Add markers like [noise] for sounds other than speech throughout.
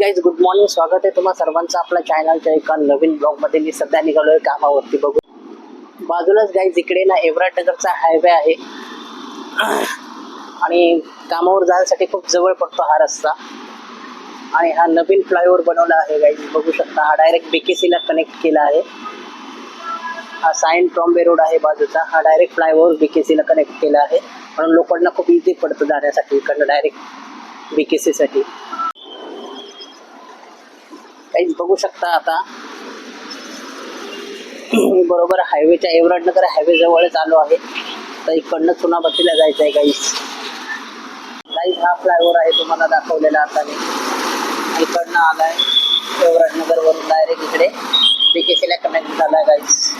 Guys good morning स्वागत आहे तुम्हा सर्वांचं आपल्या चॅनलच्या एका नवीन ब्लॉगमध्ये. मी सध्या निघालोय कामावरती बघू बाजूलाच गाईज इकडे ना एवराट नगरचा हायवे आहे. आणि कामावर जाण्यासाठी खूप जवळ पडतो हा रस्ता. आणि हा नवीन फ्लायओव्हर बनवला आहे गाईज बघू शकता हा डायरेक्ट बीकेसीला कनेक्ट केला आहे. हा सायन ट्रॉम्बे रोड आहे बाजूचा. हा डायरेक्ट फ्लायओव्हर बीकेसीला कनेक्ट केला आहे. म्हणून लोकांना खूप इझी पडतं जाण्यासाठी इकडनं डायरेक्ट बीकेसीसाठी काहीच बघू शकता आता. मी [clears throat] बरोबर हायवेच्या एवराडनगर हायवे जवळच आलो आहे. तर इकडनं चुनाबत्तीला जायचं आहे काहीच काहीच हा फ्लायओव्हर आहे तुम्हाला दाखवलेला आता मी इकडनं आलाय एवराडनगरवरून डायरेक्ट इकडे. बीकेसीला कनेक्ट झाला गाईस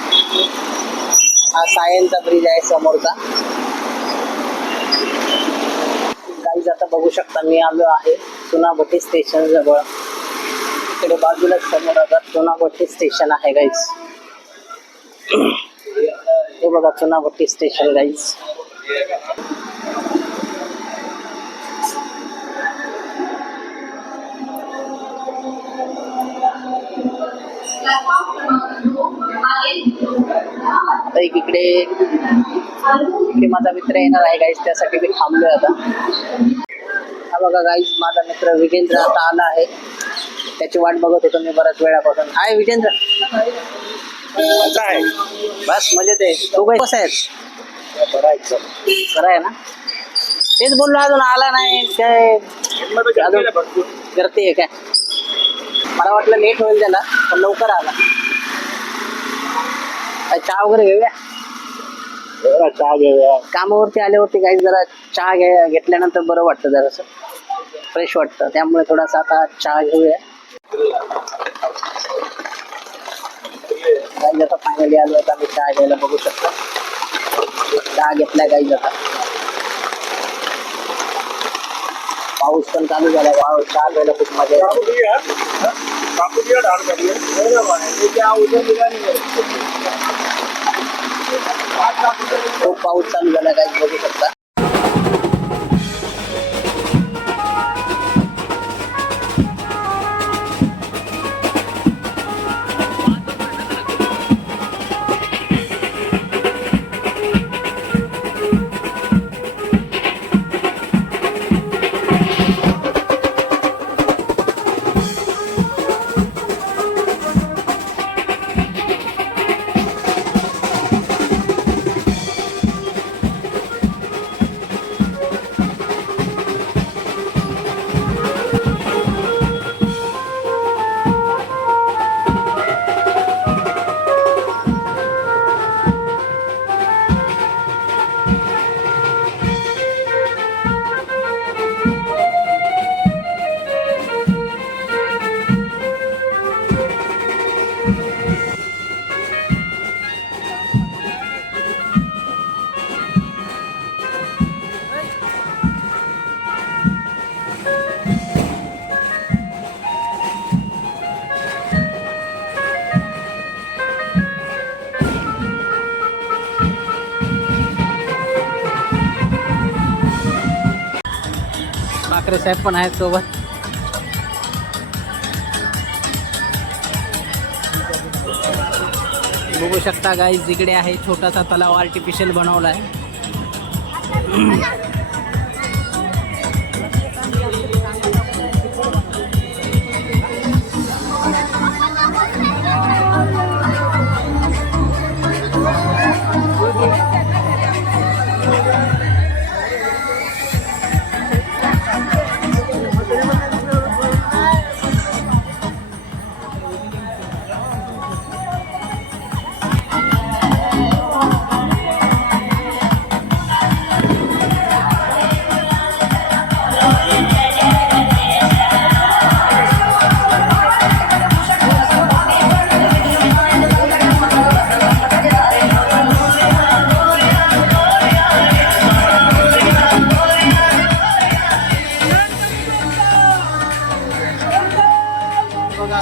हा सायनचा ब्रिज आहे समोरचा. गाईज आता बघू शकता मी आलो आहे चुनाभट्टी स्टेशन जवळ. इकडे बाजूलाच समोर आता चुनाभट्टी स्टेशन आहे गाईज हे बघा चुनाभट्टी स्टेशन गाईज एक इकडे इकडे माझा मित्र येणार आहे गाईज त्यासाठी मी थांबलोय आता. हा बघा गाईज माझा मित्र विजेंद्र आता आला आहे. त्याची वाट बघत होतो मी बऱ्याच वेळापासून. हाय विजेंद्र. काय? बस मजेत आहे. तू काय कसं आहेस? बरं आहे ना? तेच बोललो अजून आला नाही. काय? अजून गर्दी आहे काय? मला वाटलं लेट होईल त्याला पण लवकर आला. काय चहा वगैरे घेऊया? चहा घेऊया. कामावरती आल्यावरती काही जरा चहा घ्या घेतल्यानंतर बरं वाटतं जरासं. फ्रेश वाटतं. त्यामुळे थोडासा आता चहा घेऊया. काही आता फायनली आलो आता मी चहा घ्यायला बघू शकता. चहा घेतलाय काही पाऊस पण चालू झाला. पाऊस चहा घ्यायला खूप मजा खूप पाऊस चालू झाला काही बघू शकता. ठाकरे साहेब पण आहेत सोबत. बघू शकता गाईज इकडे आहे छोटासा तलाव आर्टिफिशियल बनवला आहे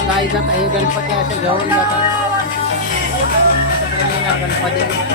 बघा गाई जात हे गणपती असे घेऊन जातात तिकडे येणार गणपती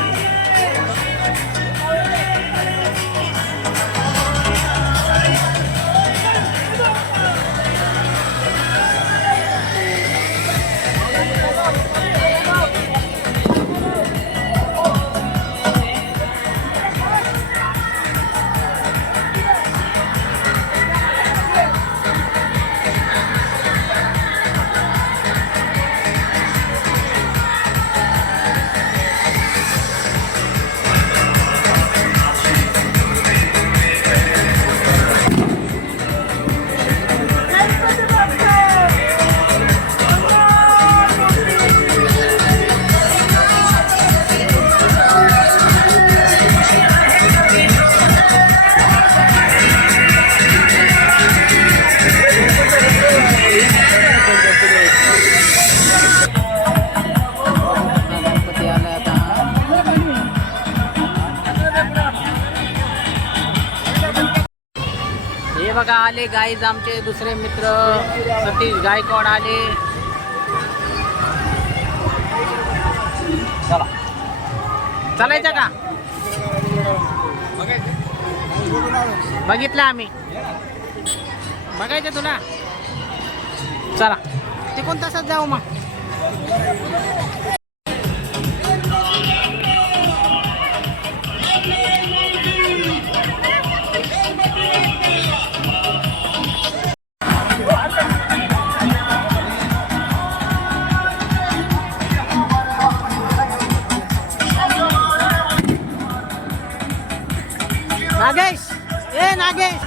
आले गाईज आमचे दुसरे मित्र सतीश गायकवाड आले? चला. चालायचं का? बघितलं आम्ही. बघायचं तुला? चला. ते कोण तसंच जाऊ मग. Nagesh! Hey Nagesh!